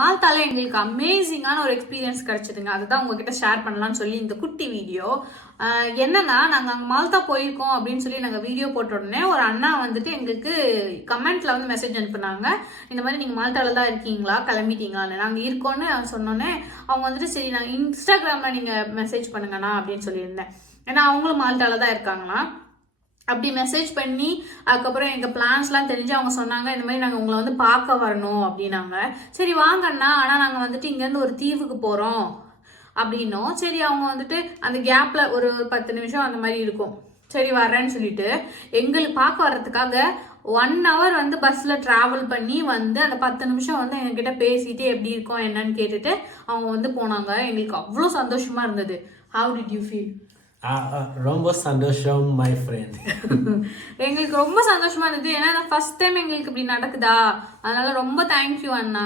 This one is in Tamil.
மால்தால எங்களுக்கு அமேசிங்கான ஒரு எக்ஸ்பீரியன்ஸ் கிடைச்சதுங்க. அதுதான் உங்ககிட்ட ஷேர் பண்ணலாம்னு சொல்லி இந்த குட்டி வீடியோ. என்னன்னா, நாங்கள் அங்கே மால்தா போயிருக்கோம் அப்படின்னு சொல்லி நாங்கள் வீடியோ போட்ட உடனே ஒரு அண்ணா வந்துட்டு எங்களுக்கு கமெண்ட்ல வந்து மெசேஜ் அனுப்புனாங்க. இந்த மாதிரி நீங்கள் மால்தால தான் இருக்கீங்களா, கிளம்பிட்டீங்களான்னு. நாங்கள் இருக்கோன்னு சொன்னோன்னே அவங்க வந்துட்டு சரி நாங்கள் இன்ஸ்டாகிராமில் நீங்கள் மெசேஜ் பண்ணுங்கண்ணா அப்படின்னு சொல்லியிருந்தேன். ஏன்னா அவங்களும் மால்தால தான் இருக்காங்களாம். அப்படி மெசேஜ் பண்ணி அதுக்கப்புறம் எங்கள் பிளான்ஸ்லாம் தெரிஞ்சு அவங்க சொன்னாங்க இந்த மாதிரி நாங்கள் உங்களை வந்து பார்க்க வரணும் அப்படின்னாங்க. சரி வாங்கண்ணா, ஆனால் நாங்கள் வந்துட்டு இங்கேருந்து ஒரு தீவுக்கு போகிறோம் அப்படின்னோம். சரி அவங்க வந்துட்டு அந்த கேப்பில் ஒரு 10 நிமிஷம் அந்த மாதிரி இருக்கும். சரி வர்றேன்னு சொல்லிட்டு எங்களுக்கு பார்க்க வர்றதுக்காக 1 hour வந்து பஸ்ஸில் ட்ராவல் பண்ணி வந்து அந்த 10 நிமிஷம் வந்து எங்ககிட்ட பேசிட்டு எப்படி இருக்கோம் என்னன்னு கேட்டுட்டு அவங்க வந்து போனாங்க. எங்களுக்கு அவ்வளோ சந்தோஷமா இருந்தது. How did you feel? ரொம்ப சந்தோஷம் மை ஃப்ரெண்ட். எங்களுக்கு ரொம்ப சந்தோஷமா இருந்தது. ஏன்னா ஃபர்ஸ்ட் டைம் எங்களுக்கு இப்படி நடக்குதா, அதனால ரொம்ப தேங்க்யூ அண்ணா.